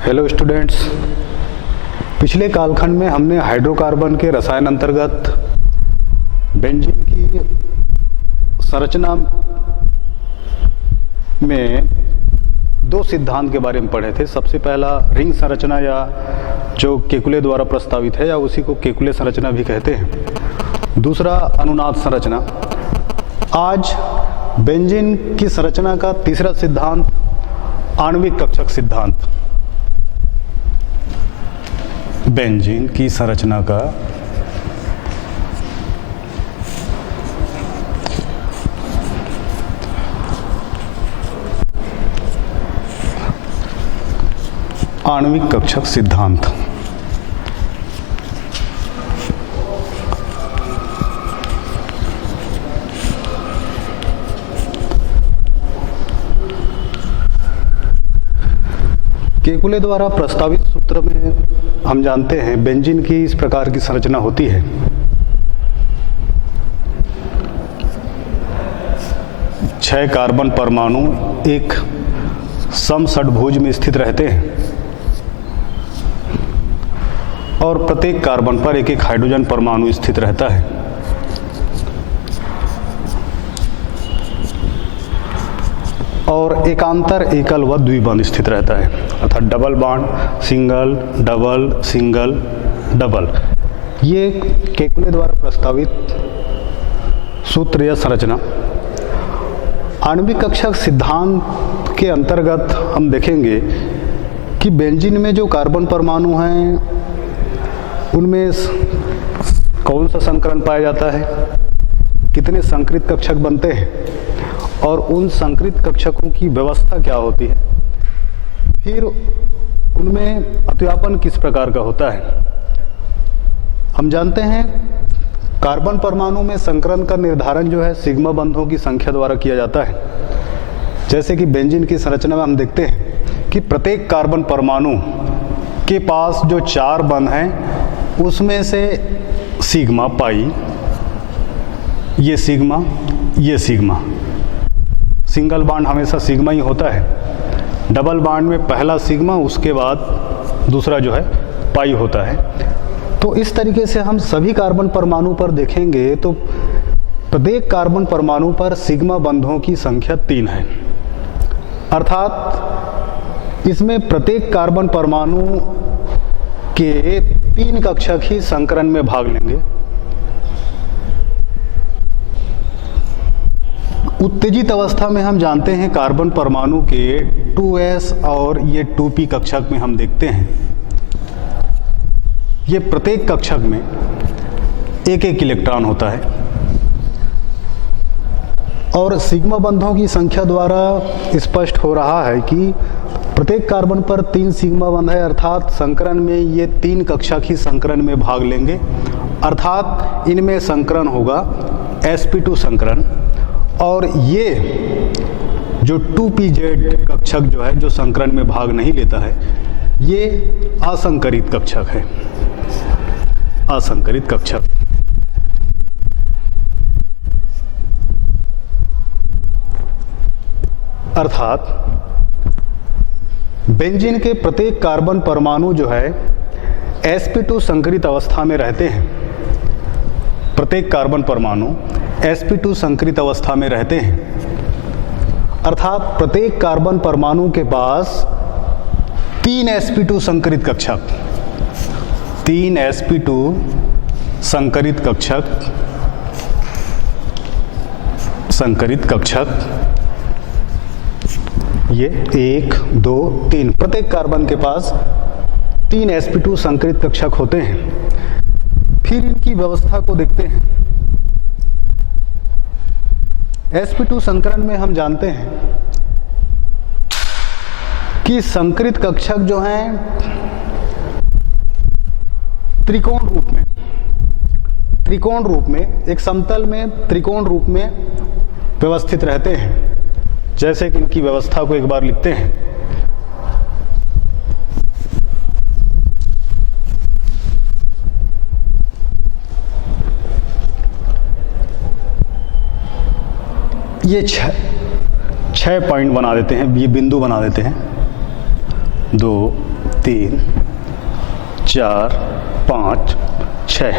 Hello students, पिछले कालखंड में हमने हाइड्रोकार्बन के रसायन अंतर्गत बेंजीन की संरचना में दो सिद्धांत के बारे में पढ़े थे। सबसे पहला रिंग संरचना, या जो केकुले द्वारा प्रस्तावित है, या उसी को केकुले संरचना भी कहते हैं। दूसरा अनुनाद संरचना। आज बेंजीन की संरचना का तीसरा सिद्धांत आणविक कक्षक सिद्धांत। बेंजीन की संरचना का आणविक कक्षक सिद्धांत। केकुले द्वारा प्रस्तावित सूत्र में हम जानते हैं बेंजीन की इस प्रकार की संरचना होती है। छह कार्बन परमाणु एक समषट्भुज में स्थित रहते हैं और प्रत्येक कार्बन पर एक एक हाइड्रोजन परमाणु स्थित रहता है। और एकांतर एकल व द्विबंध स्थित रहता है, अर्थात double bond, single, double, single, double. ये केकुले द्वारा प्रस्तावित सूत्र या संरचना। आणविक कक्षक सिद्धांत के अंतर्गत हम देखेंगे कि बेंजीन में जो कार्बन परमाणु हैं उनमें कौन सा संकरण पाया जाता है, कितने संकरित कक्षक बनते हैं और उन संकरित कक्षकों की व्यवस्था क्या होती है, फिर उनमें अतिव्यापन किस प्रकार का होता है। हम जानते हैं कार्बन परमाणु में संकरण का निर्धारण जो है सिग्मा बंधों की संख्या द्वारा किया जाता है। जैसे कि बेंजीन की संरचना में हम देखते हैं कि प्रत्येक कार्बन परमाणु के पास जो चार बंध हैं उसमें से सिग्मा पाई, ये सिग्मा, ये सिग्मा। सिंगल बॉन्ड हमेशा सिग्मा ही होता है। डबल बॉन्ड में पहला सिग्मा, उसके बाद दूसरा जो है पाई होता है। तो इस तरीके से हम सभी कार्बन परमाणु पर देखेंगे तो प्रत्येक कार्बन परमाणु पर सिग्मा बंधों की संख्या 3 है, अर्थात इसमें प्रत्येक कार्बन परमाणु के 3 कक्षक ही संकरण में भाग लेंगे। उत्तेजित अवस्था में हम जानते हैं कार्बन परमाणु के 2s और ये 2p कक्षक में हम देखते हैं ये प्रत्येक कक्षक में एक एक इलेक्ट्रॉन होता है। और सिग्मा बंधों की संख्या द्वारा स्पष्ट हो रहा है कि प्रत्येक कार्बन पर 3 सिग्मा बंध है, अर्थात संकरण में ये 3 कक्षक ही संकरण में भाग लेंगे, अर्थात इनमें संकरण होगा sp2 संकरण। और ये जो 2pz कक्षक जो है, जो संकरण में भाग नहीं लेता है, ये असंकरित कक्षक है, असंकरित कक्षक। अर्थात बेंजीन के प्रत्येक कार्बन परमाणु जो है sp2 संकरित अवस्था में रहते हैं। प्रत्येक कार्बन परमाणु sp2 संकरित अवस्था में रहते हैं, अर्थात प्रत्येक कार्बन परमाणु के पास 3 sp2 संकरित कक्षक, 3 sp2 संकरित कक्षक, संकरित कक्षक, ये 1, 2, 3, प्रत्येक कार्बन के पास 3 sp2 संकरित कक्षक होते हैं। फिर इनकी व्यवस्था को देखते हैं। sp2 संकरण में हम जानते हैं कि संकरित कक्षक जो हैं त्रिकोण रूप में एक समतल में त्रिकोण रूप में व्यवस्थित रहते हैं। जैसे कि इनकी व्यवस्था को एक बार लिखते हैं। ये छह पॉइंट बना देते हैं, ये बिंदु बना देते हैं। 2 3 4 5 6।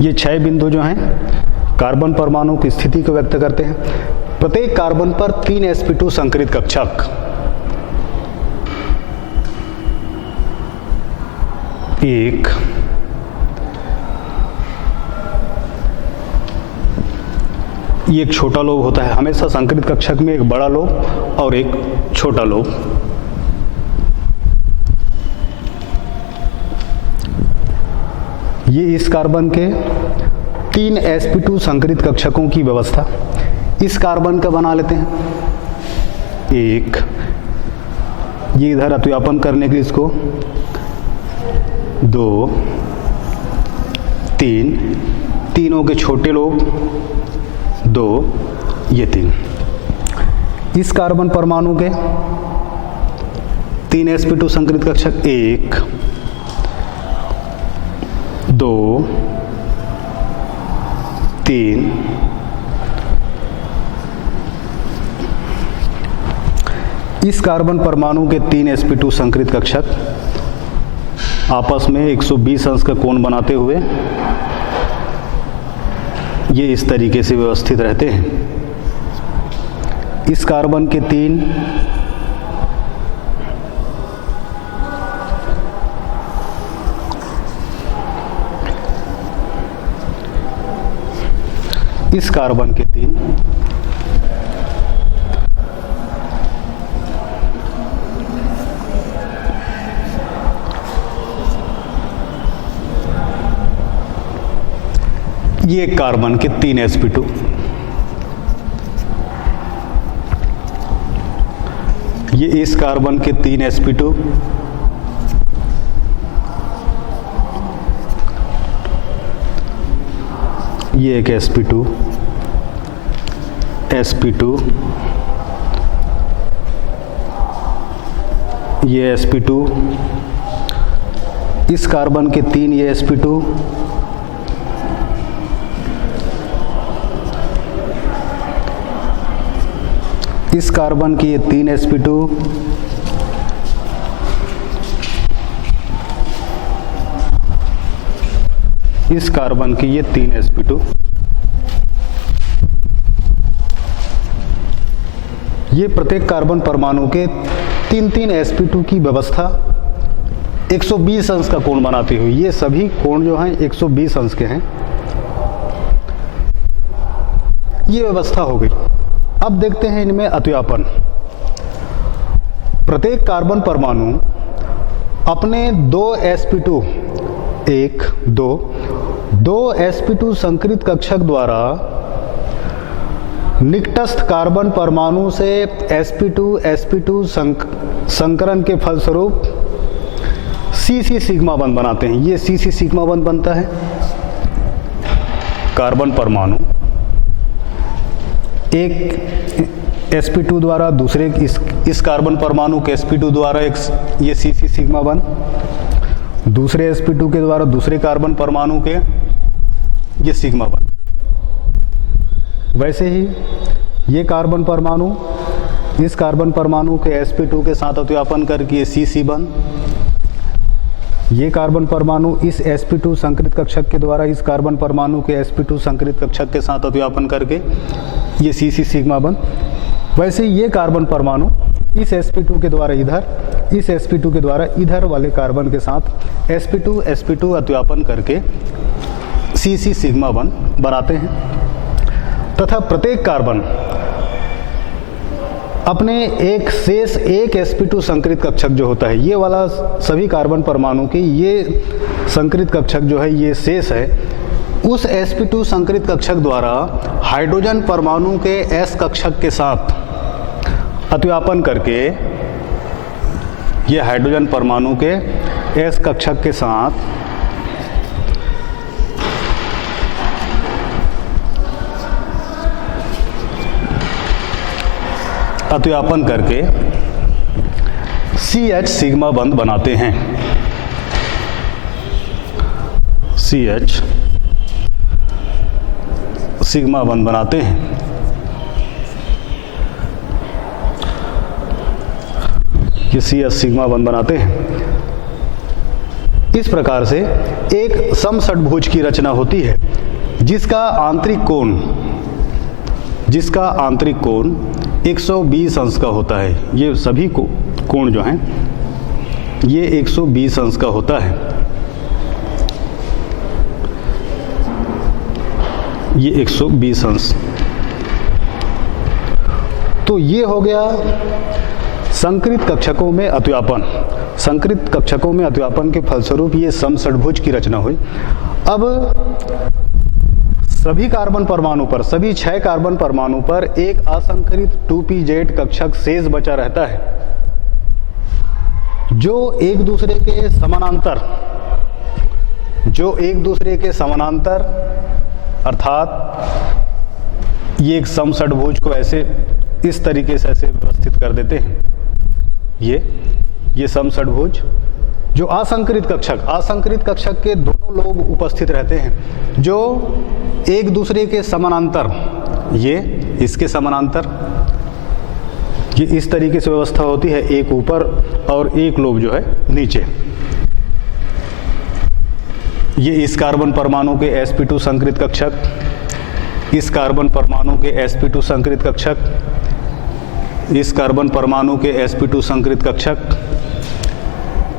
ये 6 बिंदु जो हैं कार्बन परमाणु की स्थिति को व्यक्त करते हैं। प्रत्येक कार्बन पर 3 sp2 संकरित कक्षक, एक ये एक छोटा लोब होता है। हमेशा संकरित कक्षक में एक बड़ा लोब और एक छोटा लोब। ये इस कार्बन के 3 sp2 संकरित कक्षकों की व्यवस्था इस कार्बन का बना लेते हैं। एक, ये इधर अतिव्यापन करने के लिए इसको 2 3, तीनों के छोटे लोब 2, ये 3। इस कार्बन परमाणु के 3 sp2 संकरित कक्षक 1 2 3। इस कार्बन परमाणु के 3 sp2 संकरित कक्षक आपस में 120 अंश का कोण बनाते हुए ये इस तरीके से व्यवस्थित रहते हैं। इस कार्बन के 3 इस कार्बन के 3 ये कार्बन के 3 sp2, ये इस कार्बन के 3 sp2, ये एक sp2 sp2, ये sp2, इस कार्बन के 3 ये sp2, इस कार्बन की ये 3 sp2, इस कार्बन की ये 3 sp2। ये प्रत्येक कार्बन परमाणु के 3 sp2 की व्यवस्था 120 अंश का कोण बनाती हुई, ये सभी कोण जो हैं 120 अंश के हैं। ये व्यवस्था हो गई। अब देखते हैं इनमें अतिव्यापन। प्रत्येक कार्बन परमाणु अपने 2 sp2 1 2 sp2 संकरित कक्षक द्वारा निकटस्थ कार्बन परमाणु से sp2 संकरण के फलस्वरूप CC सिग्मा बंध बनाते हैं। ये CC सिग्मा बंध बनता है। कार्बन परमाणु एक sp2 द्वारा दूसरे इस कार्बन परमाणु के sp2 द्वारा एक ये CC सिग्मा बंध, दूसरे sp2 के द्वारा दूसरे कार्बन परमाणु के ये सिग्मा बंध। वैसे ही ये कार्बन परमाणु इस कार्बन परमाणु के sp2 के साथ अतिव्यापन करके ये CC बंध, ये कार्बन परमाणु इस sp2 संकरित कक्षक के द्वारा इस कार्बन परमाणु के sp2 संकरित कक्षक के साथ अतिव्यापन करके ये CC सिग्मा बंध। वैसे ये कार्बन परमाणु इस sp2 के द्वारा इधर, इस sp2 के द्वारा इधर वाले कार्बन के साथ sp2 अतिव्यापन करके CC सिग्मा बंध बनाते हैं। तथा प्रत्येक कार्बन अपने एक शेष एक sp2 संकरित कक्षक जो होता है, ये वाला सभी कार्बन परमाणु की ये संकरित कक्षक जो है ये शेष है, उस sp2 संकरित कक्षक द्वारा हाइड्रोजन परमाणु के s कक्षक के साथ अतिव्यापन करके ये हाइड्रोजन परमाणु के s कक्षक के साथ अतिव्यापन करके CH सिग्मा बंध बनाते हैं। CH सिग्मा बंध बनाते हैं। ये CS सिग्मा 1 बनाते हैं। इस प्रकार से एक समषटभुज की रचना होती है जिसका आंतरिक कोण 120 अंश का होता है। ये सभी कोण जो हैं ये 120 अंश का होता है। ये 120 अंश। तो ये हो गया संकृत कक्षकों में अत्यापन। संकृत कक्षकों में अत्यापन के फलस्वरूप ये समषटभुज की रचना हुई। अब सभी कार्बन परमाणु पर, सभी 6 कार्बन परमाणु पर एक असंकृत 2pz कक्षक शेष बचा रहता है जो एक दूसरे के समानांतर अर्थात ये एक समषटभुज को ऐसे इस तरीके से ऐसे व्यवस्थित कर देते हैं। ये समषटभुज जो असंकृत कक्षक के दोनों लोग उपस्थित रहते हैं जो एक दूसरे के समानांतर, ये इसके समानांतर, ये इस तरीके से व्यवस्था होती है, एक ऊपर और एक लोब जो है नीचे। ये इस कार्बन परमाणु के sp2 संकृत कक्षक, इस कार्बन परमाणु के sp2 संकृत कक्षक, इस कार्बन परमाणु के sp2 संकृत कक्षक,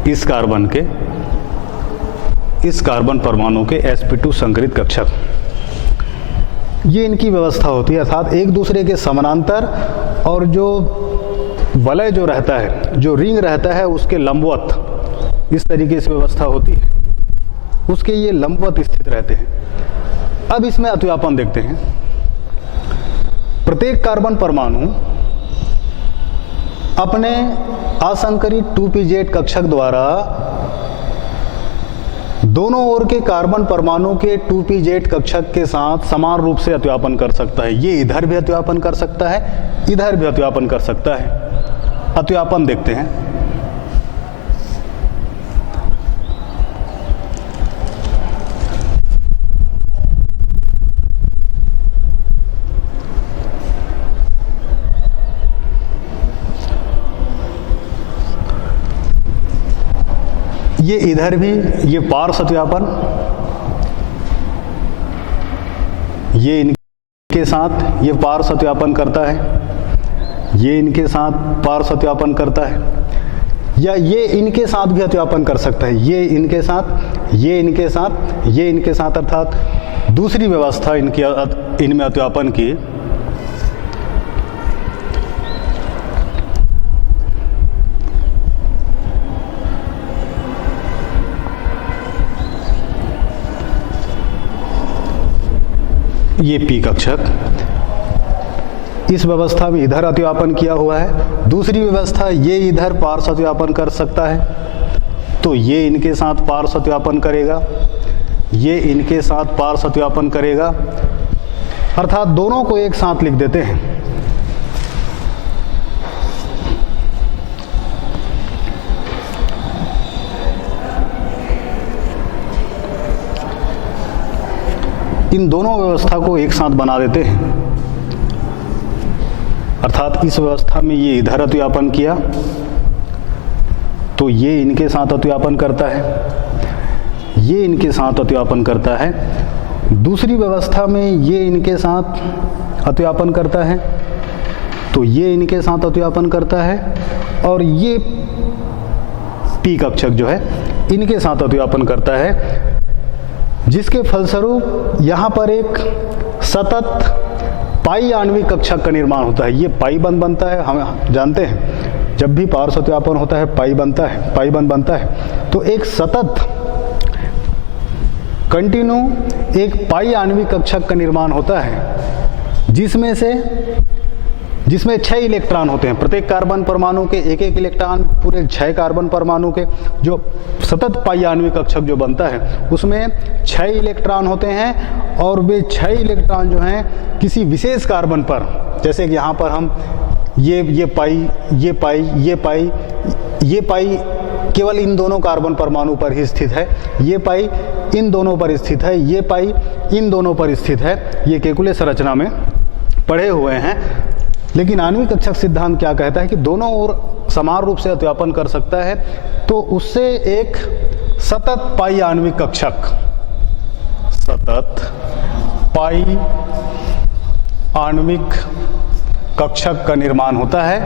इस कार्बन परमाणु के sp2 संकृत कक्षक। ये इनकी व्यवस्था होती है अर्थात एक दूसरे के समानांतर और जो वलय जो रहता है, जो रिंग रहता है उसके लंबवत इस तरीके से व्यवस्था होती है, उसके ये लंबवत स्थित रहते हैं। अब इसमें अत्यापन देखते हैं। प्रत्येक कार्बन परमाणु अपने असंकरित 2pz कक्षक द्वारा दोनों ओर के कार्बन परमाणु के 2pz कक्षक के साथ समान रूप से अत्यापन कर सकता है। ये इधर भी अत्यापन कर सकता है, इधर भी अत्यापन कर सकता है। अत्यापन देखते हैं। ये इधर भी ये पार्श्व अत्यापन, ये इनके साथ ये पार्श्व अत्यापन करता है, ये इनके साथ पार्श्व अत्यापन करता है, या ये इनके साथ भी अत्यापन कर सकता है, ये इनके साथ, ये इनके साथ, ये इनके साथ। अर्थात दूसरी व्यवस्था इनमें अत्यापन की ये पी कक्षक, इस व्यवस्था में इधर अत्यापन किया हुआ है। दूसरी व्यवस्था ये इधर पार्श्व अत्यापन कर सकता है, तो ये इनके साथ पार्श्व अत्यापन करेगा, ये इनके साथ पार्श्व अत्यापन करेगा। अर्थात दोनों को एक साथ लिख देते हैं। इन दोनों व्यवस्था को एक साथ बना देते हैं। अर्थात इस व्यवस्था में ये इधर अत्यापन किया तो ये इनके साथ अत्यापन करता है, ये इनके साथ अत्यापन करता है। दूसरी व्यवस्था में ये इनके साथ अत्यापन करता है तो ये इनके साथ अत्यापन करता है, और ये पी कक्षक जो है इनके साथ अत्यापन करता है, जिसके फलस्वरूप यहाँ पर एक सतत पाई आणविक कक्षक का निर्माण होता है। ये पाई बंध बनता है। हम जानते हैं जब भी पार्श्व अत्यापन होता है पाई बनता है, पाई बंध बनता है। तो एक सतत कंटिन्यू एक पाई आणविक कक्षक का निर्माण होता है जिसमें 6 इलेक्ट्रॉन होते हैं। प्रत्येक कार्बन परमाणु के एक एक इलेक्ट्रॉन, पूरे 6 कार्बन परमाणु के जो सतत पाई आणविक कक्षक जो बनता है उसमें 6 इलेक्ट्रॉन होते हैं, और वे 6 इलेक्ट्रॉन जो हैं किसी विशेष कार्बन पर, जैसे कि यहाँ पर हम ये पाई केवल इन दोनों कार्बन परमाणु पर ही स्थित है, ये पाई इन दोनों पर स्थित है, ये पाई इन दोनों पर स्थित है। ये केकुले संरचना में पढ़े हुए हैं। लेकिन आणविक कक्षक सिद्धांत क्या कहता है कि दोनों ओर समान रूप से अतिव्यापन कर सकता है तो उससे एक सतत पाई आणविक कक्षक, सतत पाई आणविक कक्षक का निर्माण होता है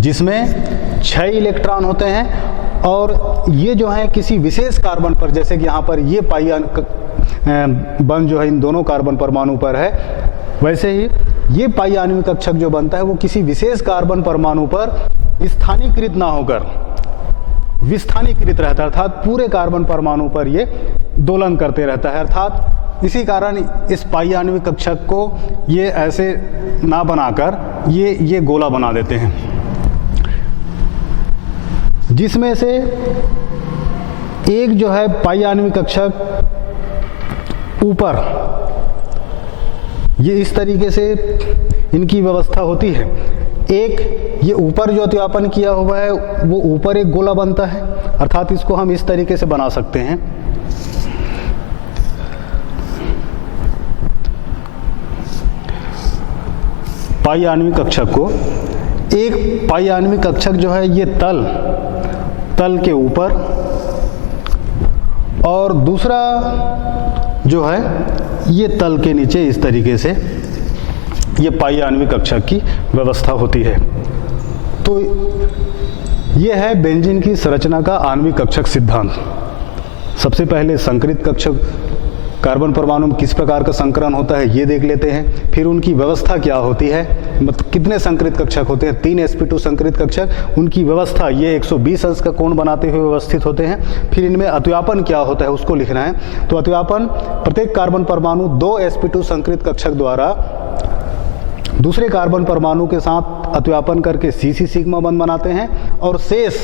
जिसमें 6 इलेक्ट्रॉन होते हैं और ये जो है किसी विशेष कार्बन पर, जैसे कि यहाँ पर ये पाई बंध जो है इन दोनों कार्बन परमाणु पर है, वैसे ही ये पाई आणविक कक्षक जो बनता है वो किसी विशेष कार्बन परमाणु पर स्थानीकृत ना होकर विस्थानीकृत रहता है, अर्थात पूरे कार्बन परमाणु पर ये दोलन करते रहता है। अर्थात इसी कारण इस पाई आणविक कक्षक को ये ऐसे ना बनाकर ये गोला बना देते हैं, जिसमें से एक जो है पाई आणविक कक्षक ऊपर ये इस तरीके से इनकी व्यवस्था होती है। एक ये ऊपर जो अतिव्यापन किया हुआ है वो ऊपर एक गोला बनता है, अर्थात इसको हम इस तरीके से बना सकते हैं। पाई आणविक कक्षक को, एक पाई आणविक कक्षक जो है ये तल के ऊपर और दूसरा जो है ये तल के नीचे इस तरीके से ये पाई आणविक कक्षक की व्यवस्था होती है। तो ये है बेंजीन की संरचना का आणविक कक्षक सिद्धांत। सबसे पहले संकरित कक्षक कार्बन परमाणु में किस प्रकार का संकरण होता है ये देख लेते हैं, फिर उनकी व्यवस्था क्या होती है, मतलब कितने संकरित कक्षक होते हैं, 3 sp2 संकरित कक्षक, उनकी व्यवस्था ये 120 अंश का कोण बनाते हुए व्यवस्थित होते हैं। फिर इनमें अतिव्यापन क्या होता है उसको लिखना है। तो अतिव्यापन प्रत्येक कार्बन परमाणु 2 sp2 संकरित कक्षक द्वारा दूसरे कार्बन परमाणु के साथ अतिव्यापन करके CC सिग्मा बंध बनाते हैं और शेष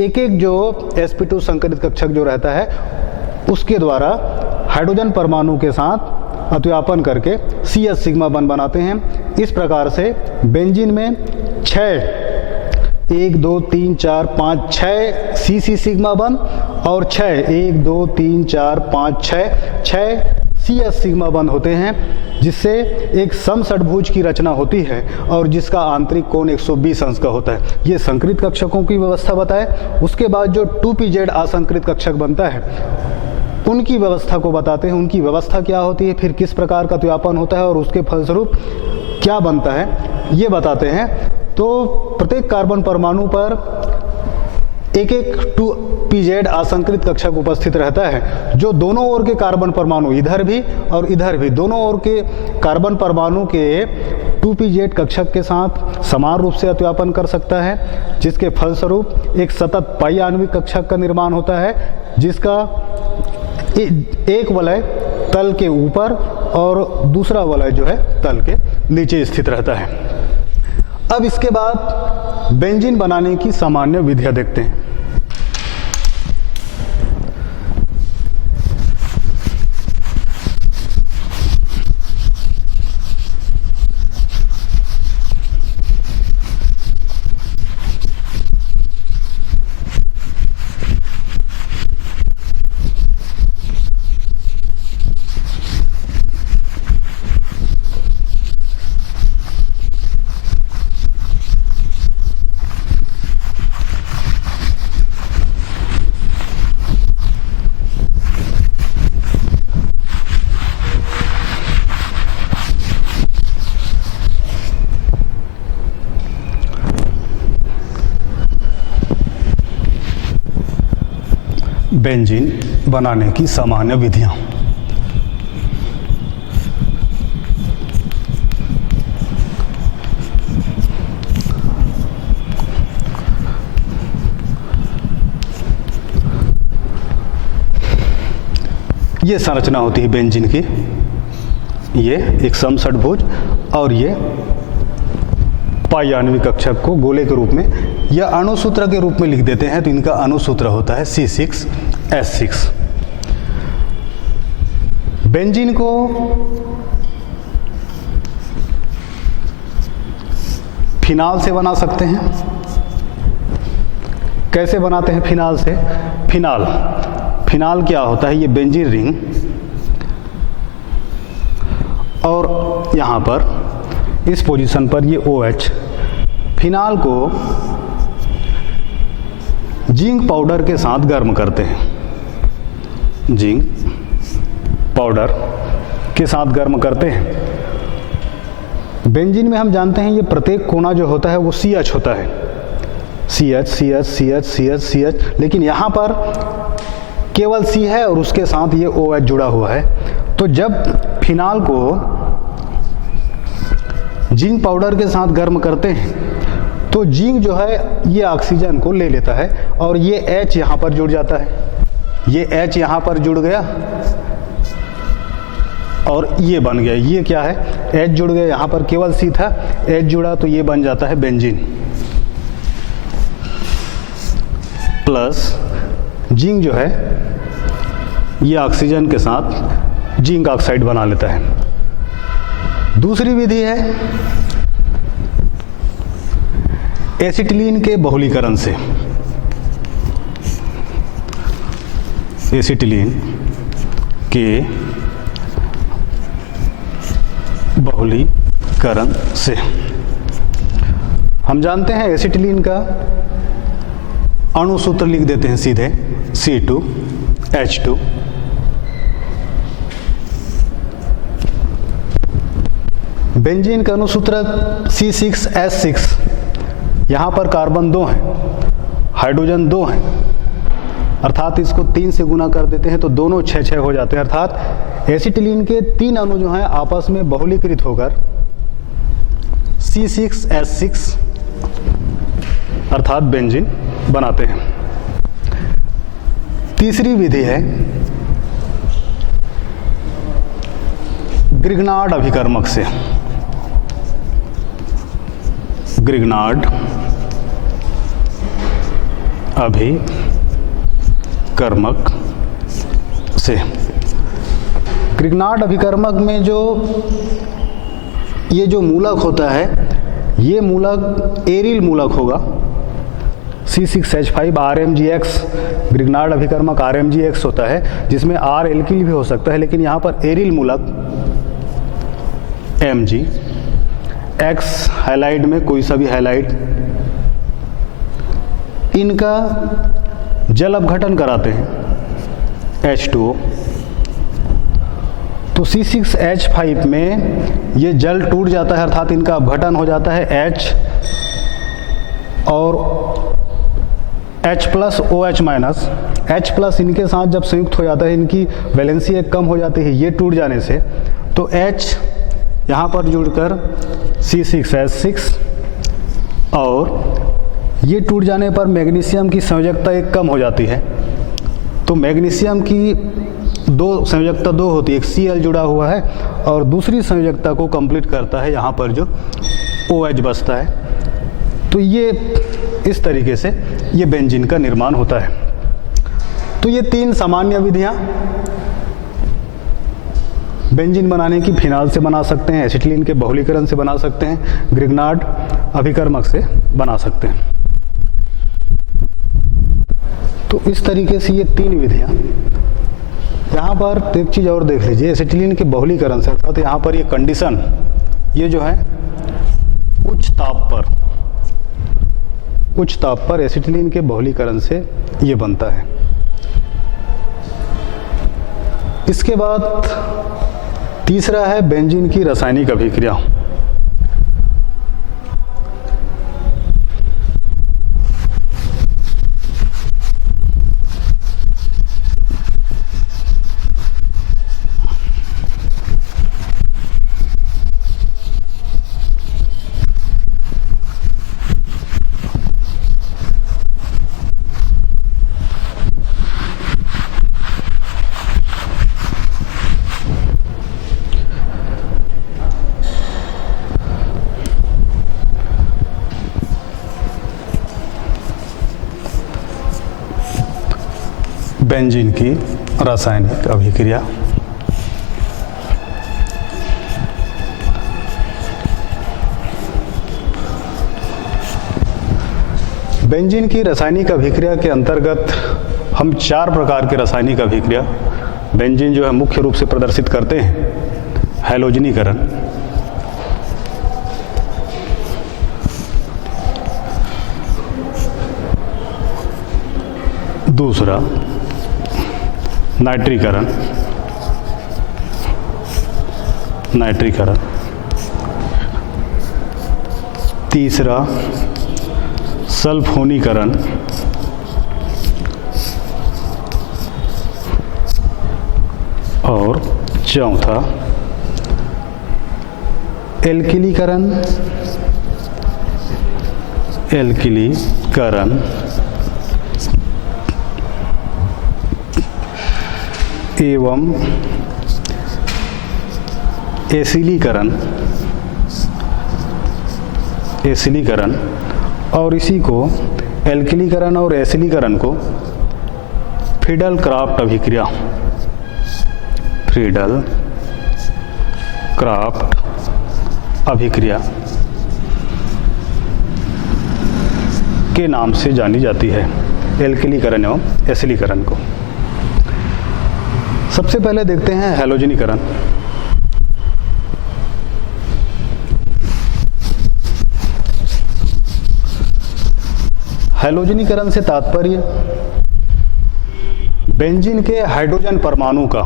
एक जो sp2 संकरित कक्षक जो रहता है उसके द्वारा हाइड्रोजन परमाणु के साथ अतिव्यापन करके CS सिग्मा बंध बनाते हैं। इस प्रकार से बेंजीन में 1 2 3 4 5 6 CC सिग्मा बंध और 1 2 3 4 5 6 CS सिग्मा बंध होते हैं, जिससे एक समषटभुज की रचना होती है और जिसका आंतरिक कोण 120 अंश का होता है। ये संकरित कक्षकों की व्यवस्था बताए। उसके बाद जो 2pz असंकरित कक्षक बनता है उनकी व्यवस्था को बताते हैं, उनकी व्यवस्था क्या होती है, फिर किस प्रकार का अतिव्यापन होता है और उसके फलस्वरूप क्या बनता है ये बताते हैं। तो प्रत्येक कार्बन परमाणु पर एक 2pz असंकरित कक्षक उपस्थित रहता है, जो दोनों ओर के कार्बन परमाणु इधर भी और इधर भी दोनों ओर के कार्बन परमाणु के 2pz कक्षक के साथ समान रूप से अतिव्यापन कर सकता है, जिसके फलस्वरूप एक सतत पाई आणविक कक्षक का निर्माण होता है, जिसका एक वलय तल के ऊपर और दूसरा वलय जो है तल के नीचे स्थित रहता है। अब इसके बाद बेंजीन बनाने की सामान्य विधियां देखते हैं। बेंजीन बनाने की सामान्य विधियां। ये संरचना होती है बेंजीन की, ये एक समषटभुज और ये पाई आणविक कक्षक को गोले के रूप में या अणुसूत्र के रूप में लिख देते हैं, तो इनका अणुसूत्र होता है C6H6। बेंजीन को फिनाल से बना सकते हैं। कैसे बनाते हैं फिनाल से? फिनाल क्या होता है? ये बेंजीन रिंग और यहाँ पर इस पोजीशन पर ये OH, फिनाल को जिंक पाउडर के साथ गर्म करते हैं। जिंक पाउडर के साथ गर्म करते हैं। बेंजीन में हम जानते हैं ये प्रत्येक कोना जो होता है वो CH होता है, CH CH CH CH CH, लेकिन यहाँ पर केवल C है और उसके साथ ये OH जुड़ा हुआ है। तो जब फिनाल को जिंक पाउडर के साथ गर्म करते हैं तो जिंक जो है ये ऑक्सीजन को ले लेता है और ये H यहाँ पर जुड़ जाता है, ये H यहाँ पर जुड़ गया और ये बन गया। ये क्या है, H जुड़ गया, यहाँ पर केवल C था, H जुड़ा तो ये बन जाता है बेंजीन। प्लस जिंक जो है ये ऑक्सीजन के साथ जिंक ऑक्साइड बना लेता है। दूसरी विधि है एसिटिलीन के बहुलीकरण से। एसिटिलीन के बहुलीकरण से हम जानते हैं एसिटिलीन का अणु सूत्र लिख देते हैं सीधे, C2H2। बेंजीन का अणु सूत्र C6H6। यहाँ पर कार्बन 2 हैं, हाइड्रोजन 2 हैं, अर्थात इसको 3 से गुना कर देते हैं तो दोनों 6-6 हो जाते हैं। अर्थात एसिटिलीन के 3 अणु जो हैं आपस में बहुलीकृत होकर C6H6 अर्थात बेंजीन बनाते हैं। तीसरी विधि है ग्रिग्नार्ड अभिकर्मक से। ग्रिग्नार्ड अभिकर्मक से। ग्रिग्नार्ड अभिकर्मक में ये जो मूलक होता है ये मूलक एरिल मूलक होगा, C6H5 RMgX। ग्रिग्नार्ड अभिकर्मक RMgX होता है जिसमें R एल्किल भी हो सकता है, लेकिन यहाँ पर एरिल मूलक Mg। X हैलाइड में कोई सा भी हैलाइड, इनका जल अपघटन कराते हैं H2O। तो C6H5 में ये जल टूट जाता है, अर्थात इनका अपघटन हो जाता है H और H+OH-। H+ इनके साथ जब संयुक्त हो जाता है, इनकी वैलेंसी एक कम हो जाती है, ये टूट जाने से तो H यहाँ पर जुड़कर C6H6 और ये टूट जाने पर मैग्नीशियम की संयोजकता एक कम हो जाती है। तो मैग्नीशियम की संयोजकता 2 होती है, एक Cl जुड़ा हुआ है और दूसरी संयोजकता को कंप्लीट करता है यहाँ पर जो OH बचता है। तो ये इस तरीके से ये बेंजीन का निर्माण होता है। तो ये 3 सामान्य विधियाँ बेंजीन बनाने की फिनाल से बना सकते हैं, एसिटिलीन के बहुलीकरण से बना सकते हैं, ग्रिग्नार्ड अभिकर्मक से बना सकते हैं। तो इस तरीके से ये 3 विधियाँ। यहाँ पर एक चीज़ और देख लीजिए, एसिटिलीन के बहुलीकरण से अर्थात यहाँ पर ये कंडीशन, ये जो है उच्च ताप पर एसिटिलीन के बहुलीकरण से ये बनता है। इसके बाद तीसरा है बेंजीन की रासायनिक अभिक्रिया। बेंजीन की रासायनिक अभिक्रिया। बेंजीन की रासायनिक अभिक्रिया के अंतर्गत हम 4 प्रकार के रासायनिक अभिक्रिया बेंजीन जो है मुख्य रूप से प्रदर्शित करते हैं। हैलोजनीकरण, दूसरा नाइट्रीकरण, तीसरा सल्फोनीकरण, और चौथा एल्किलीकरण एवं एसिलीकरण, और इसी को एल्किलीकरण और एसिलीकरण को फ्रीडल-क्राफ्ट अभिक्रिया के नाम से जानी जाती है, एल्किलीकरण एवं एसिलीकरण को। सबसे पहले देखते हैं हैलोजनीकरण। हैलोजनीकरण से तात्पर्य बेंजीन के हाइड्रोजन परमाणु का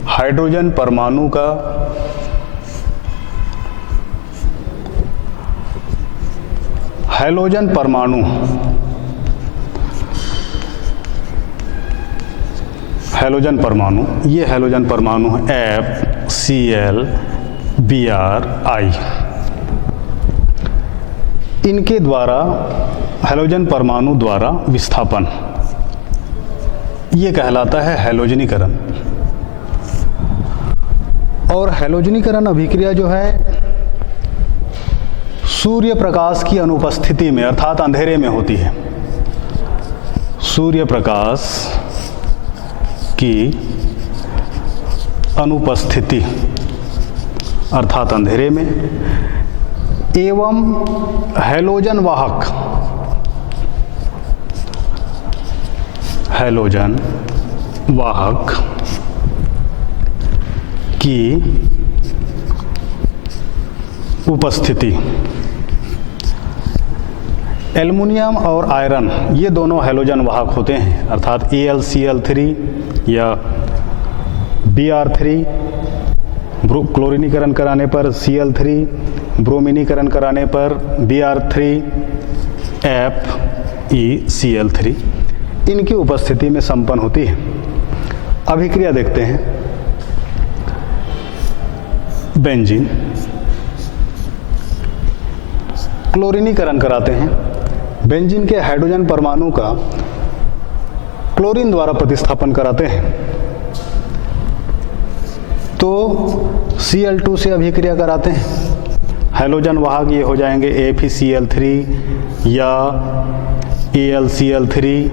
हैलोजन परमाणु, ये हैलोजन परमाणु है FCl-Br-I। इनके द्वारा हैलोजन परमाणु द्वारा विस्थापन, ये कहलाता है हैलोजनीकरण। और हैलोजनीकरण अभिक्रिया जो है सूर्य प्रकाश की अनुपस्थिति में अर्थात अंधेरे में होती है। सूर्य प्रकाश की अनुपस्थिति अर्थात अंधेरे में एवं हैलोजन वाहक की उपस्थिति। एल्युमिनियम और आयरन ये दोनों हैलोजन वाहक होते हैं, अर्थात AlCl3 या Br3 क्लोरीनीकरण कराने पर Cl3, ब्रोमीनीकरण कराने पर Br3FeCl3, इनकी उपस्थिति में संपन्न होती है। अभिक्रिया देखते हैं। बेंजीन क्लोरीनीकरण कराते हैं। बेंजीन के हाइड्रोजन परमाणु का क्लोरीन द्वारा प्रतिस्थापन कराते हैं, तो Cl2 से अभिक्रिया कराते हैं। हैलोजन वाहक ये हो जाएंगे FeCl3 या AlCl3।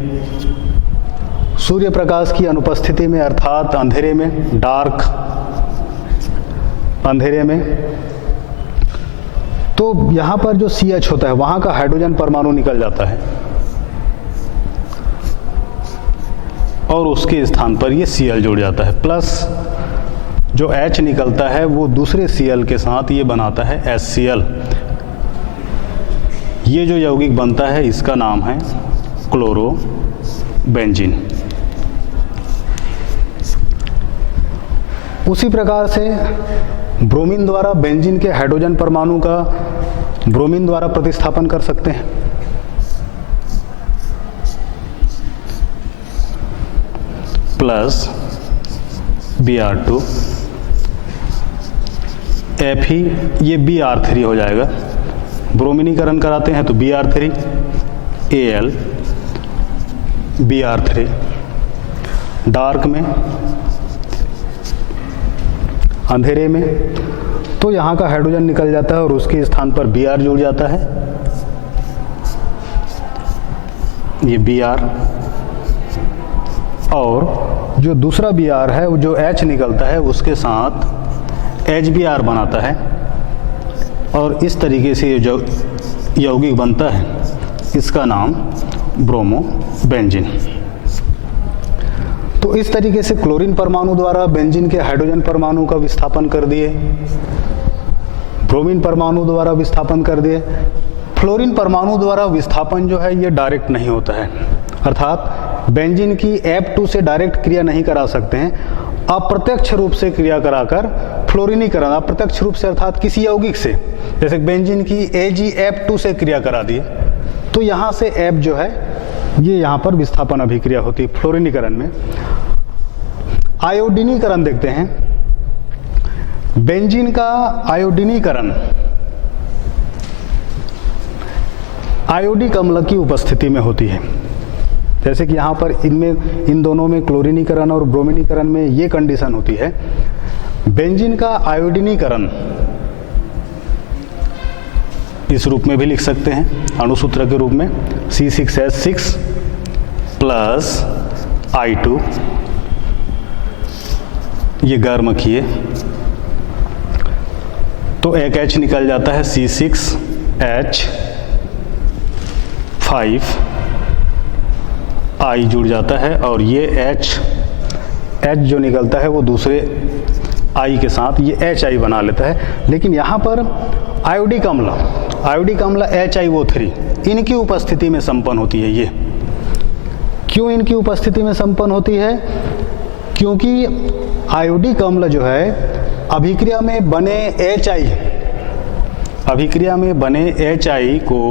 सूर्य प्रकाश की अनुपस्थिति में अर्थात अंधेरे में, डार्क अंधेरे में, तो यहाँ पर जो CH होता है वहाँ का हाइड्रोजन परमाणु निकल जाता है और उसके स्थान पर ये Cl जुड़ जाता है, प्लस जो H निकलता है वो दूसरे Cl के साथ ये बनाता है HCl। ये जो यौगिक बनता है इसका नाम है क्लोरोबेंजीन। उसी प्रकार से ब्रोमीन द्वारा बेंजीन के हाइड्रोजन परमाणु का ब्रोमीन द्वारा प्रतिस्थापन कर सकते हैं। प्लस Br2 Fe, ये Br3 हो जाएगा। ब्रोमीनीकरण कराते हैं तो Br3 Al Br3, डार्क में अंधेरे में, तो यहाँ का हाइड्रोजन निकल जाता है और उसके स्थान पर Br जुड़ जाता है, ये Br, और जो दूसरा Br है वो जो H निकलता है उसके साथ HBr बनाता है और इस तरीके से ये जो यौगिक बनता है इसका नाम ब्रोमोबेंजीन। तो इस तरीके से क्लोरीन परमाणु द्वारा बेंजीन के हाइड्रोजन परमाणु का विस्थापन कर दिए, ब्रोमीन परमाणु द्वारा विस्थापन कर दिए, फ्लोरीन परमाणु द्वारा विस्थापन जो है ये डायरेक्ट नहीं होता है, अर्थात बेंजीन की F2 से डायरेक्ट क्रिया नहीं करा सकते हैं, अप्रत्यक्ष रूप से क्रिया कराकर फ्लोरीनीकरण, अप्रत्यक्ष रूप से अर्थात किसी यौगिक से, जैसे बेंजीन की AgF2 से क्रिया करा दिए तो यहाँ से F जो है ये यहाँ पर विस्थापन अभिक्रिया होती है फ्लोरीनीकरण में। आयोडीनीकरण देखते हैं। बेंजीन का आयोडीनीकरण आयोडिक अम्ल की उपस्थिति में होती है। जैसे कि यहाँ पर इनमें, इन दोनों में क्लोरीनीकरण और ब्रोमीनीकरण में ये कंडीशन होती है। बेंजीन का आयोडीनीकरण इस रूप में भी लिख सकते हैं, अणुसूत्र के रूप में C6H6 प्लस I2, ये गर्म किए तो एक H निकल जाता है, C6H5, I जुड़ जाता है और ये H जो निकलता है वो दूसरे I के साथ ये HI बना लेता है। लेकिन यहाँ पर आयोडिक अम्ल HiO3 इनकी उपस्थिति में संपन्न होती है। ये क्यों इनकी उपस्थिति में संपन्न होती है? क्योंकि आयोडिक अम्ल जो है अभिक्रिया में बने HI को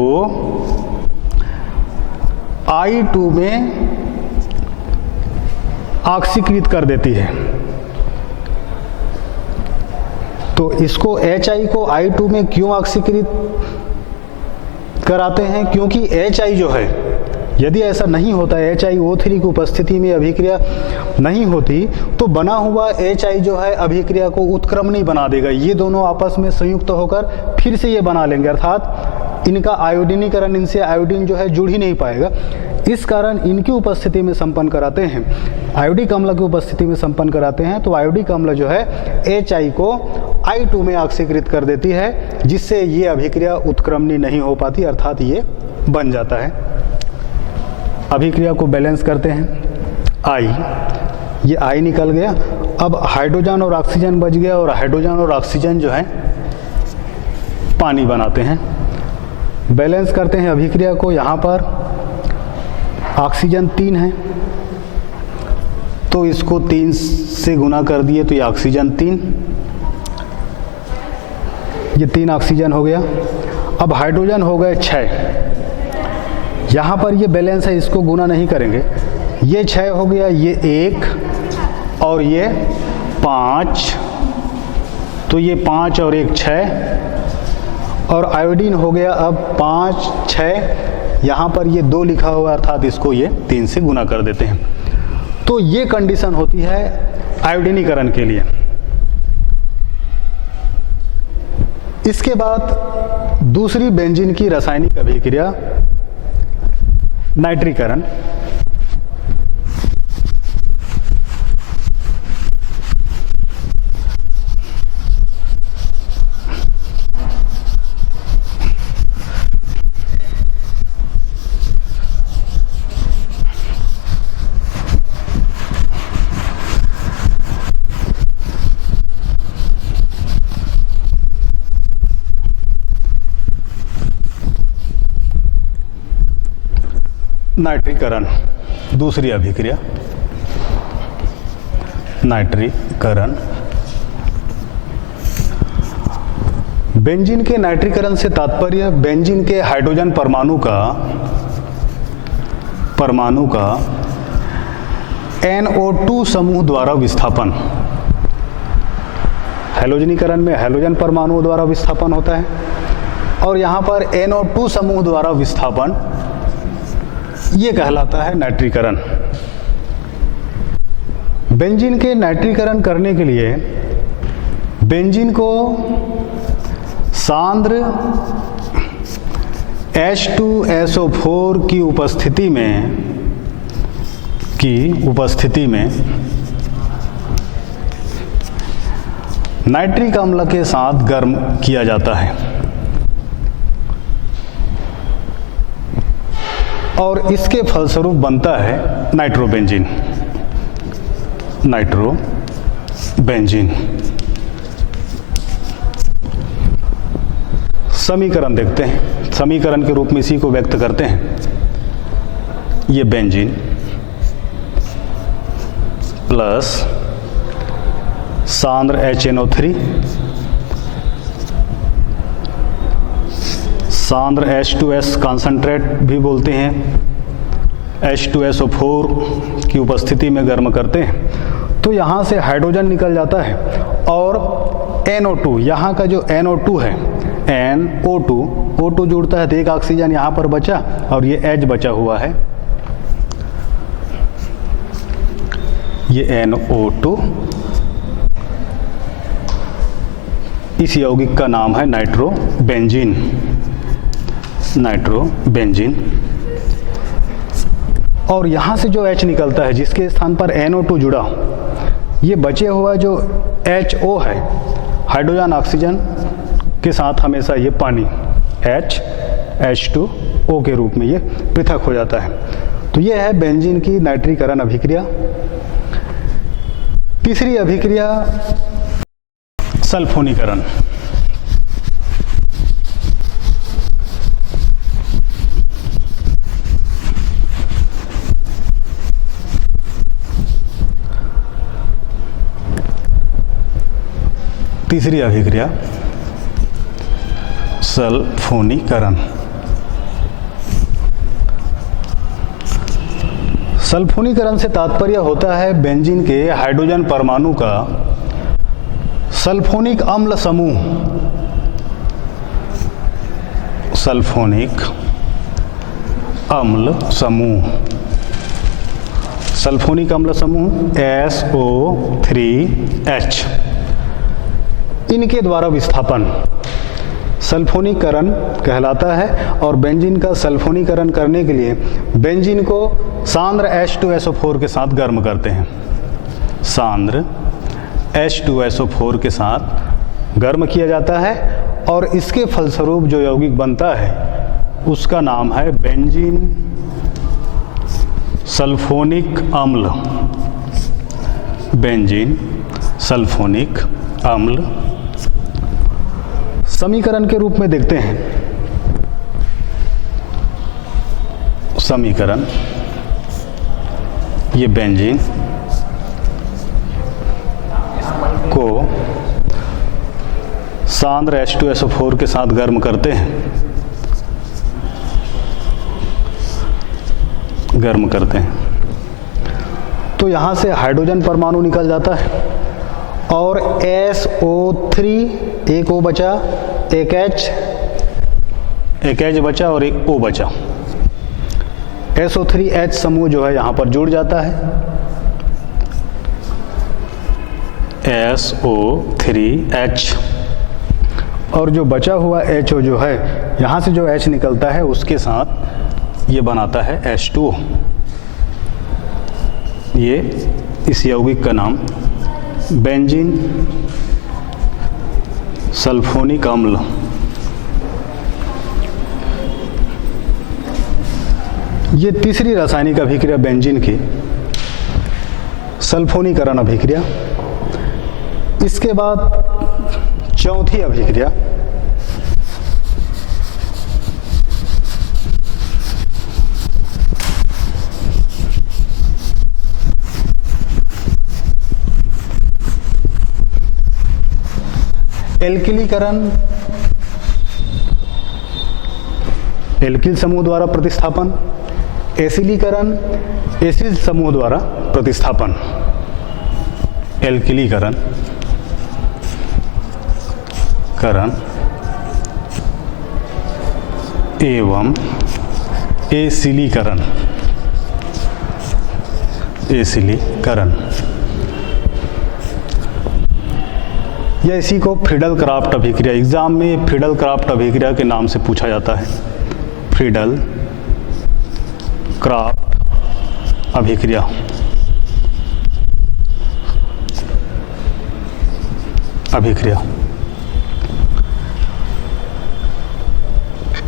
I2 में ऑक्सीकृत कर देती है। तो इसको HI को I2 में क्यों ऑक्सीकृत कराते हैं? क्योंकि HI जो है, यदि ऐसा नहीं होता, HiO3 की उपस्थिति में अभिक्रिया नहीं होती तो बना हुआ HI जो है अभिक्रिया को उत्क्रमणी बना देगा। ये दोनों आपस में संयुक्त होकर फिर से ये बना लेंगे, अर्थात इनका आयोडीनीकरण, इनसे आयोडीन जो है जुड़ ही नहीं पाएगा। इस कारण इनकी उपस्थिति में संपन्न कराते हैं, आयोडिक अम्ल की उपस्थिति में संपन्न कराते हैं। तो आयोडिक अम्ल जो है HI को I2 में ऑक्सीकृत कर देती है, जिससे ये अभिक्रिया उत्क्रमणी नहीं हो पाती, अर्थात ये बन जाता है। अभिक्रिया को बैलेंस करते हैं। ये I निकल गया, अब हाइड्रोजन और ऑक्सीजन बच गया और हाइड्रोजन और ऑक्सीजन जो है पानी बनाते हैं। बैलेंस करते हैं अभिक्रिया को। यहाँ पर ऑक्सीजन 3 है तो इसको 3 से गुना कर दिए तो ये ऑक्सीजन 3, ये 3 ऑक्सीजन हो गया। अब हाइड्रोजन हो गए 6, यहाँ पर ये बैलेंस है, इसको गुना नहीं करेंगे, ये 6 हो गया, ये 1 और ये 5, तो ये 5 और 1 6, और आयोडीन हो गया अब 5 6, यहाँ पर ये 2 लिखा हुआ है, अर्थात इसको ये 3 से गुना कर देते हैं। तो ये कंडीशन होती है आयोडीनीकरण के लिए। इसके बाद दूसरी बेंजीन की रासायनिक अभिक्रिया नाइट्रीकरण। नाइट्रीकरण दूसरी अभिक्रिया नाइट्रीकरण। बेंजीन के नाइट्रीकरण से तात्पर्य बेंजीन के हाइड्रोजन परमाणु का NO2 समूह द्वारा विस्थापन। हैलोजनीकरण में हैलोजन परमाणुओं द्वारा विस्थापन होता है और यहाँ पर NO2 समूह द्वारा विस्थापन, ये कहलाता है नाइट्रीकरण। बेंजीन के नाइट्रीकरण करने के लिए बेंजीन को सांद्र H2SO4 की उपस्थिति में नाइट्रिक अम्ल के साथ गर्म किया जाता है और इसके फलस्वरूप बनता है नाइट्रोबेंजीन। समीकरण देखते हैं। समीकरण के रूप में इसी को व्यक्त करते हैं। ये बेंजीन प्लस सांद्र HNO3 सांद्र H2S कॉन्सेंट्रेट भी बोलते हैं, H2SO4 की उपस्थिति में गर्म करते हैं तो यहाँ से हाइड्रोजन निकल जाता है और NO2, यहाँ का जो NO2 है O2 जुड़ता है तो एक ऑक्सीजन यहाँ पर बचा और ये H बचा हुआ है, ये NO2। इस यौगिक का नाम है नाइट्रोबेंजीन। और यहाँ से जो H निकलता है जिसके स्थान पर NO2 जुड़ा, ये बचे हुआ जो HO है, हाइड्रोजन ऑक्सीजन के साथ हमेशा ये पानी H2O के रूप में ये पृथक हो जाता है। तो ये है बेंजीन की नाइट्रीकरण अभिक्रिया। तीसरी अभिक्रिया सल्फोनीकरण। तीसरी अभिक्रिया सल्फोनीकरण। सल्फोनीकरण से तात्पर्य होता है बेंजीन के हाइड्रोजन परमाणु का सल्फोनिक अम्ल समूह, सल्फोनिक अम्ल समूह SO3H, इनके द्वारा विस्थापन सल्फोनीकरण कहलाता है। और बेंजीन का सल्फोनीकरण करने के लिए बेंजीन को सांद्र H2SO4 के साथ गर्म करते हैं, सांद्र H2SO4 के साथ गर्म किया जाता है और इसके फलस्वरूप जो यौगिक बनता है उसका नाम है बेंजीन सल्फोनिक अम्ल। बेंजीन सल्फोनिक अम्ल। समीकरण के रूप में देखते हैं, समीकरण ये बेंजीन को सांद्र H2SO4 के साथ गर्म करते हैं, तो यहाँ से हाइड्रोजन परमाणु निकल जाता है और SO3, एक O बचा, एक H बचा और एक O बचा। SO3H समूह जो है यहाँ पर जुड़ जाता है, SO3H, और जो बचा हुआ HO जो है यहाँ से जो H निकलता है उसके साथ ये बनाता है H2O। ये इस यौगिक का नाम बेंजीन सल्फोनिक अम्ल। ये तीसरी रासायनिक अभिक्रिया बेंजीन की सल्फोनीकरण अभिक्रिया। इसके बाद चौथी अभिक्रिया एल्किलीकरण, एल्किल समूह द्वारा प्रतिस्थापन, एसिलीकरण, एसिल समूह द्वारा प्रतिस्थापन। एल्किलीकरण एवं एसिलीकरण। या इसी को फ्रीडल क्राफ्ट अभिक्रिया, एग्जाम में फ्रीडल क्राफ्ट अभिक्रिया के नाम से पूछा जाता है। फ्रीडल क्राफ्ट अभिक्रिया।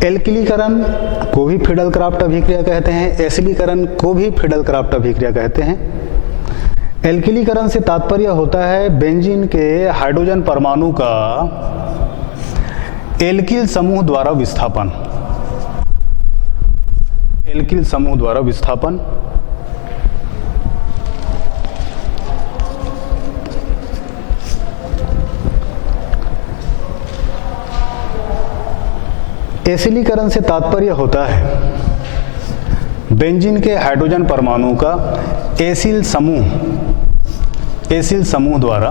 एल्किलीकरण को भी फ्रीडल क्राफ्ट अभिक्रिया कहते हैं, एसिलीकरण को भी फ्रीडल क्राफ्ट अभिक्रिया कहते हैं। एल्किलीकरण से तात्पर्य होता है बेंजीन के हाइड्रोजन परमाणु का एल्किल समूह द्वारा विस्थापन। एल्किल समूह द्वारा विस्थापन। एसिलीकरण से तात्पर्य होता है बेंजीन के हाइड्रोजन परमाणु का एसिल समूह द्वारा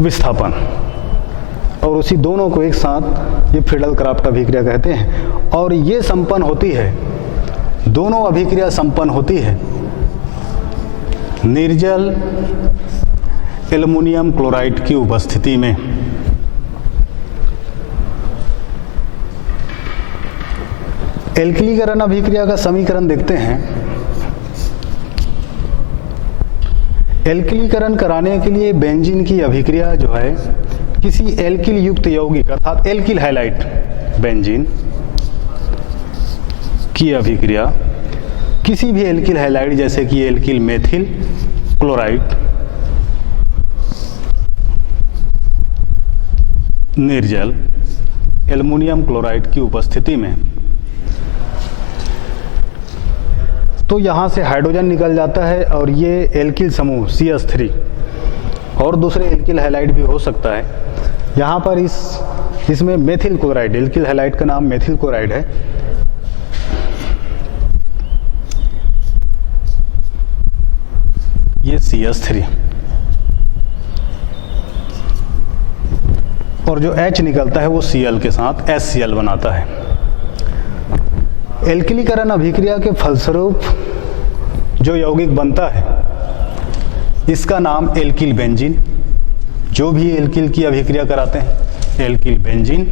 विस्थापन, और उसी दोनों को एक साथ ये फ्रीडल क्राफ्ट अभिक्रिया कहते हैं। और ये संपन्न होती है, दोनों अभिक्रिया संपन्न होती है निर्जल एल्युमिनियम क्लोराइड की उपस्थिति में। एल्किलीकरण अभिक्रिया का समीकरण देखते हैं। एल्किलीकरण कराने के लिए बेंजीन की अभिक्रिया जो है किसी एल्किल युक्त यौगिक अर्थात एल्किल हैलाइड बेंजीन की अभिक्रिया किसी भी एल्किल हैलाइड जैसे कि एल्किल मेथिल क्लोराइड निर्जल एल्युमिनियम क्लोराइड की उपस्थिति में, तो यहाँ से हाइड्रोजन निकल जाता है और ये एल्किल समूह CH3 और दूसरे एल्किल हैलाइड भी हो सकता है। यहाँ पर इसमें मेथिल क्लोराइड, एल्किल हैलाइड का नाम मेथिल क्लोराइड है। ये CH3 और जो H निकलता है वो Cl के साथ HCl बनाता है। एल्किलीकरण अभिक्रिया के फलस्वरूप जो यौगिक बनता है इसका नाम एल्किल बेंजीन। जो भी एल्किल की अभिक्रिया कराते हैं एल्किल बेंजीन।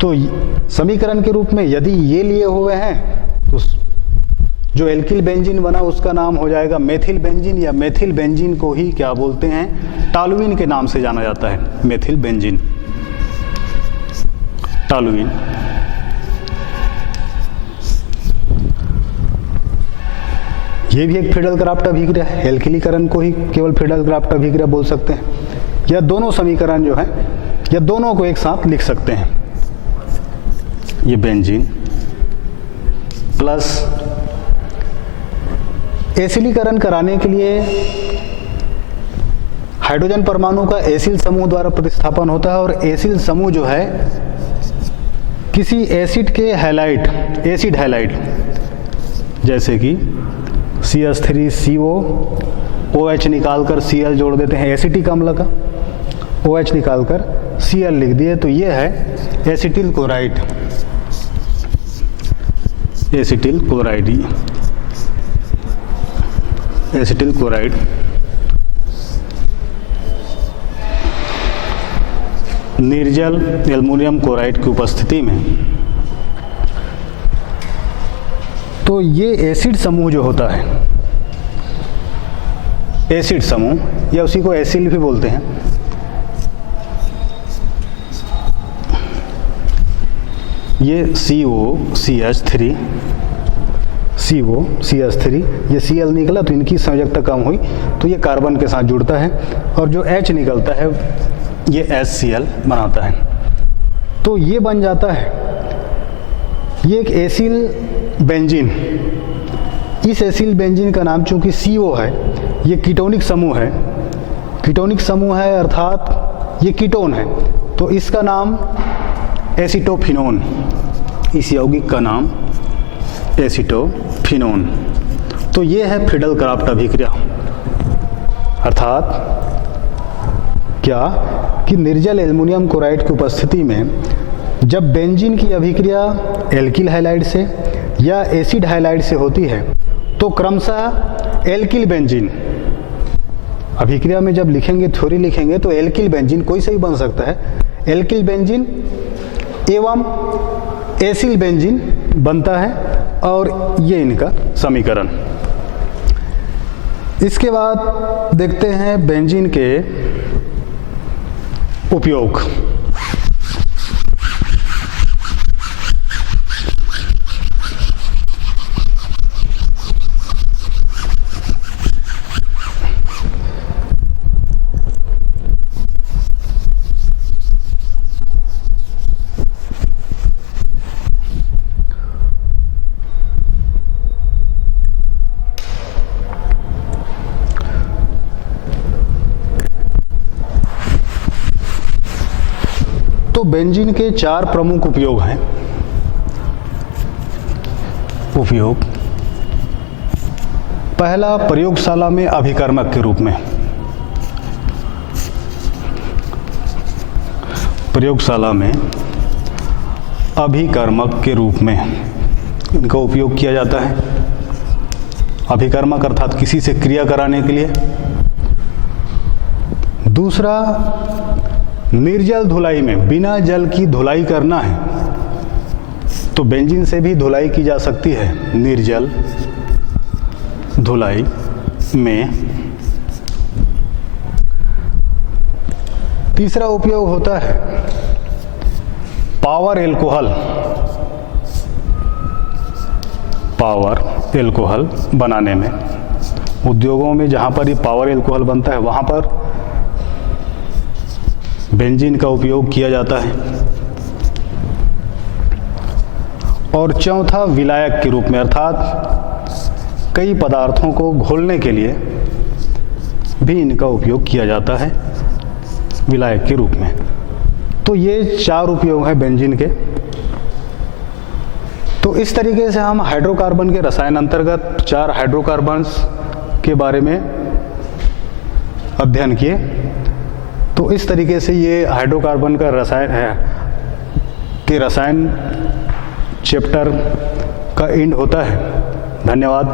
तो समीकरण के रूप में यदि ये लिए हुए हैं तो जो एल्किल बेंजीन बना उसका नाम हो जाएगा मेथिल बेंजीन, या मेथिल बेंजीन को ही क्या बोलते हैं, टॉलुइन के नाम से जाना जाता है। Methyl benzene, toluene. ये भी एक फ्रीडल क्राफ्ट अभिक्रिया है। एल्किलीकरण को ही केवल फ्रीडल क्राफ्ट अभिक्रिया बोल सकते हैं। या दोनों समीकरण जो है या दोनों को एक साथ लिख सकते हैं। ये बेंजीन प्लस एसिलीकरण कराने के लिए हाइड्रोजन परमाणु का एसिल समूह द्वारा प्रतिस्थापन होता है, और एसिल समूह जो है किसी एसिड के हैलाइड, एसिड हैलाइड जैसे कि CH3CO OH निकालकर Cl जोड़ देते हैं, एसिटिक अम्ल का OH निकालकर Cl लिख दिए, तो ये है acetyl chloride. Acetyl chloride, acetyl chloride निर्जल एल्युमिनियम क्लोराइड की उपस्थिति में। तो ये एसिड समूह जो होता है, एसिड समूह या उसी को एसिल भी बोलते हैं, ये COCH3 ये Cl निकला तो इनकी संयोजकता कम हुई तो ये कार्बन के साथ जुड़ता है, और जो H निकलता है ये HCl बनाता है। तो ये बन जाता है, ये एक एसिल बेंजीन। इस एसिल बेंजीन का नाम चूंकि CO है, ये कीटोनिक समूह है। कीटोनिक समूह है अर्थात ये कीटोन है, तो इसका नाम एसिटोफिनोन, इस यौगिक का नाम एसिटोफिनोन। तो ये है फ्रीडल क्राफ्ट अभिक्रिया, अर्थात क्या कि निर्जल एल्युमिनियम क्लोराइड की उपस्थिति में जब बेंजीन की अभिक्रिया एल्किल हैलाइड से या एसिड हैलाइड से होती है तो क्रमशः एल्किल बेंजीन अभिक्रिया में जब लिखेंगे, थ्योरी लिखेंगे तो एल्किल बेंजीन कोई से भी बन सकता है, एल्किल बेंजीन एवं एसिल बेंजीन बनता है, और ये इनका समीकरण। इसके बाद देखते हैं बेंजीन के उपयोग। तो बेंजीन के 4 प्रमुख उपयोग हैं। उपयोग पहला, प्रयोगशाला में अभिकर्मक के रूप में। प्रयोगशाला में अभिकर्मक के रूप में इनका उपयोग किया जाता है। अभिकर्मक अर्थात किसी से क्रिया कराने के लिए। दूसरा, निर्जल धुलाई में, बिना जल की धुलाई करना है तो बेंजीन से भी धुलाई की जा सकती है निर्जल धुलाई में। तीसरा उपयोग होता है पावर एल्कोहल, पावर एल्कोहल बनाने में। उद्योगों में जहाँ पर ये पावर एल्कोहल बनता है वहाँ पर बेंजीन का उपयोग किया जाता है। और चौथा, विलायक के रूप में, अर्थात कई पदार्थों को घोलने के लिए भी इनका उपयोग किया जाता है विलायक के रूप में। तो ये 4 उपयोग हैं बेंजीन के। तो इस तरीके से हम हाइड्रोकार्बन के रसायन अंतर्गत 4 हाइड्रोकार्बन्स के बारे में अध्ययन किए। तो इस तरीके से ये हाइड्रोकार्बन का रसायन है कि रसायन चैप्टर का एंड होता है। धन्यवाद।